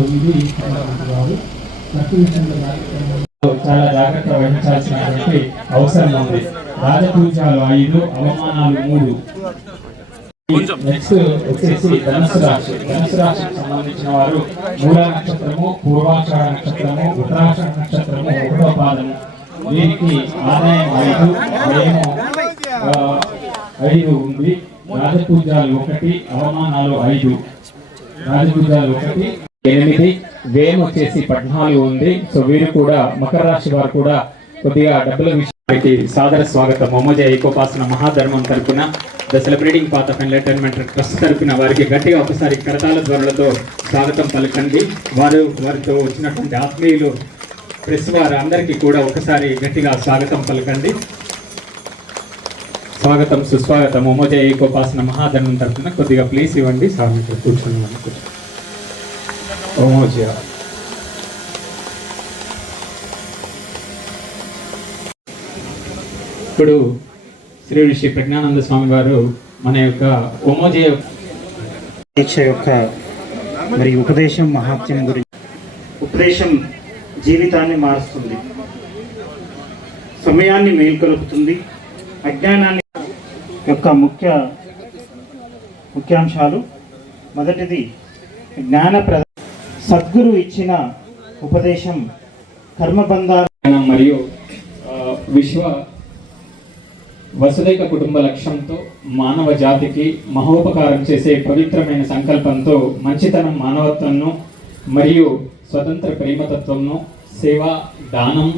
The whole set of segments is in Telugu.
ఇది చాలా జాగ్రత్త వహించాల్సినటువంటి అవసరం ఉంది. రాజపూజాలు 5, అవమానాలు 3. నెక్స్ట్ వచ్చేసి ధనుసు రాశి. ధనుసు రాశికి సంబంధించిన వారు మూల నక్షత్రము, పూర్వాషాఢ నక్షత్రము, ఉత్తరాషాఢ నక్షత్రము 1వ పాదము. వీరికి ఆదాయం 5, వ్యయము 5 ఉంది. రాజపూజాలు 1, అవమానాలు 5. రాజపూజాలు 1, 8, వ్యయం వచ్చేసి 14 ఉంది. సో వీరు కూడా మకర రాశి వారు కూడా కొద్దిగా డబ్బుల విషయానికి సాదర స్వాగతం. మోమోజ ఏకోపాసన మహాధర్మం తరపున the celebrating path of entertainment trust తరపున వారికి గట్టిగా ఒకసారి కరతాళ ధ్వనులతో స్వాగతం పలకండి. వారితో వచ్చినటువంటి ఆత్మీయులు ప్రెస్ వారు అందరికీ కూడా ఒకసారి గట్టిగా స్వాగతం పలకండి. స్వాగతం, సుస్వాగతం. మోమోజ ఏకోపాసన మహాధర్మం తరపున కొద్దిగా ప్లీజ్ ఇవ్వండి. సార్ కూర్చొని మోమోజ. ఇప్పుడు శ్రీ శ్రీ ప్రజ్ఞానంద స్వామి వారు మన యొక్క ఓమోజయ దీక్ష యొక్క మరి ఉపదేశం మహాత్మ్యం గురించి. ఉపదేశం జీవితాన్ని మారుస్తుంది, సమయాన్ని మేల్కొలుపుతుంది. అజ్ఞానాన్ని యొక్క ముఖ్యాంశాలు. మొదటిది సద్గురు ఇచ్చిన ఉపదేశం కర్మబంధాలు మరియు విశ్వ వసుదైక కుటుంబ లక్ష్యంతో మానవ జాతికి మహోపకారం చేసే పవిత్రమైన సంకల్పంతో మంచితనం, మానవత్వంను మరియు స్వతంత్ర ప్రేమతత్వంను, సేవ, దానం,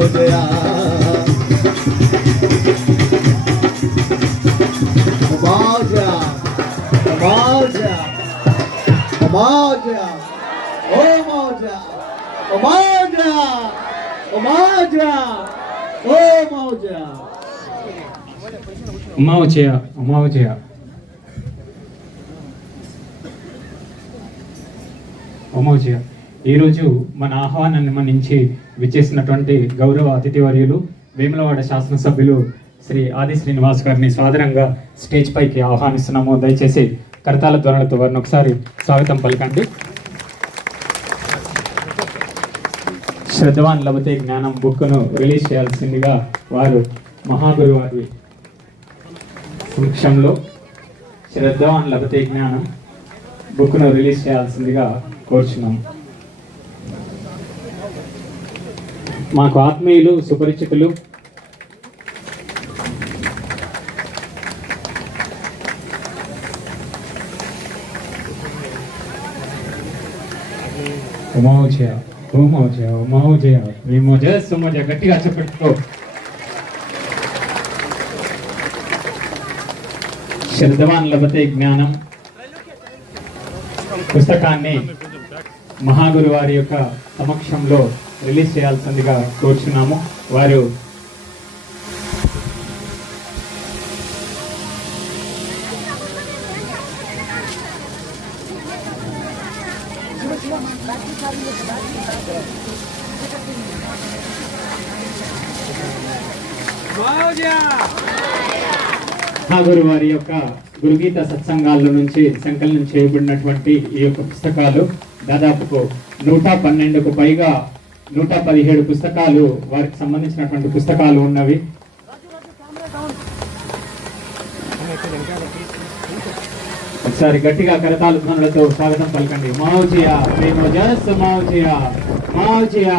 Umaujaya. Umaujaya. Umaujaya. Umaujaya. Umaujaya. Umaujaya. Umaujaya. Umaujaya. ఉమావచయ ఉమావచయ. ఉమావచయ. ఈరోజు మన ఆహ్వానాన్ని మన్నించి విచ్చేసినటువంటి గౌరవ అతిథివర్యులు వేములవాడ శాసనసభ్యులు శ్రీ ఆది శ్రీనివాస్ గారిని సాదరంగా స్టేజ్ పైకి ఆహ్వానిస్తున్నాము. దయచేసి కరతాల ధ్వనులతో వారిని ఒకసారి స్వాగతం పలకండి. శ్రద్ధవాన్ లభతే జ్ఞానం బుక్ను రిలీజ్ చేయాల్సిందిగా వారు మహాగురు వారి సమక్షంలో శ్రద్ధవాన్ లభతే జ్ఞానం బుక్ను రిలీజ్ చేయాల్సిందిగా కోరుచున్నాం. మాకు ఆత్మీయులు సుపరిచితులు ఉమావచయ ఉమావచయ ఉమావచయ విమోజయ సుమోజ. గట్టిగా చెప్పట్టుకో. శ్రద్ధవాన్ లభతే జ్ఞానం పుస్తకాన్ని మహాగురు వారి యొక్క సమక్షంలో రిలీజ్ చేయాల్సిందిగా కోరుచున్నాము. వారు మహాగురు వారి యొక్క గురుగీత సత్సంగాల నుంచి సంకలనం చేయబడినటువంటి ఈ యొక్క పుస్తకాలు దాదాపుకు 112కు పైగా 117 పుస్తకాలు వారికి సంబంధించినటువంటి పుస్తకాలు ఉన్నవి. ఒకసారి గట్టిగా కరతాళ ధ్వనులతో స్వాగతం పలకండి. మావజియా ప్రేమోజస్ మావజియా మావజియా.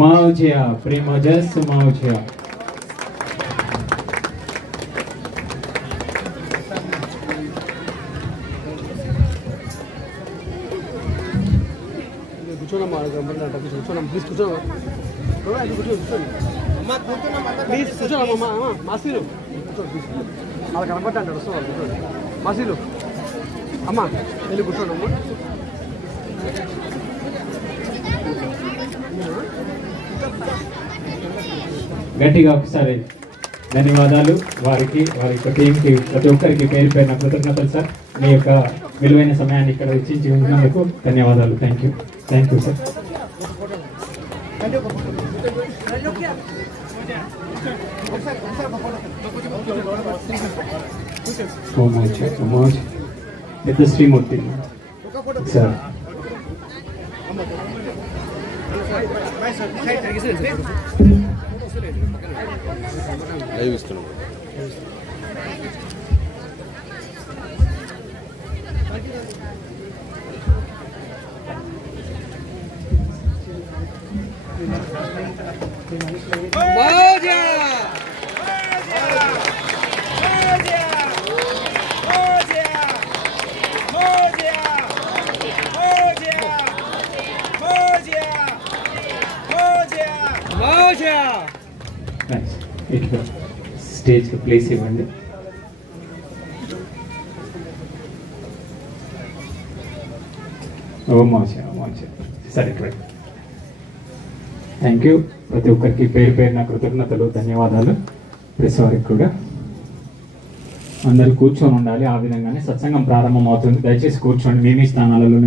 మావజియా ప్రేమోజస్ మావజియా. కూర్చోనమ్మా కూర్చోనమ్మా ప్లీజ్ కూర్చోనమ్మా ప్లీజ్ కూర్చోనమ్మా మాసీలు వాళ్ళకి కనపడ్డా అంటాడు వస్తాను కూర్చోండి మాసీలు అమ్మా వెళ్ళి కూర్చోనమ్మా. గట్టిగా ఒకసారి ధన్యవాదాలు వారికి, వారి యొక్క టీంకి, ప్రతి ఒక్కరికి పేరు పేరున కృతజ్ఞతలు సార్. మీ యొక్క విలువైన సమయాన్ని ఇక్కడ వెచ్చించి ఉన్నందుకు ధన్యవాదాలు. Thank you sir. పెద్ద శ్రీమూర్తి సార్. స్టేజ్ ప్లేస్ ఇవ్వండి. సరే థ్యాంక్ యూ. ప్రతి ఒక్కరికి పేరు పేరున కృతజ్ఞతలు, ధన్యవాదాలు. ప్రెస్ వారికి కూడా అందరూ కూర్చొని ఉండాలి. ఆ విధంగానే సత్సంగం ప్రారంభం అవుతుంది. దయచేసి కూర్చోండి మీ మీ స్థానాలలో.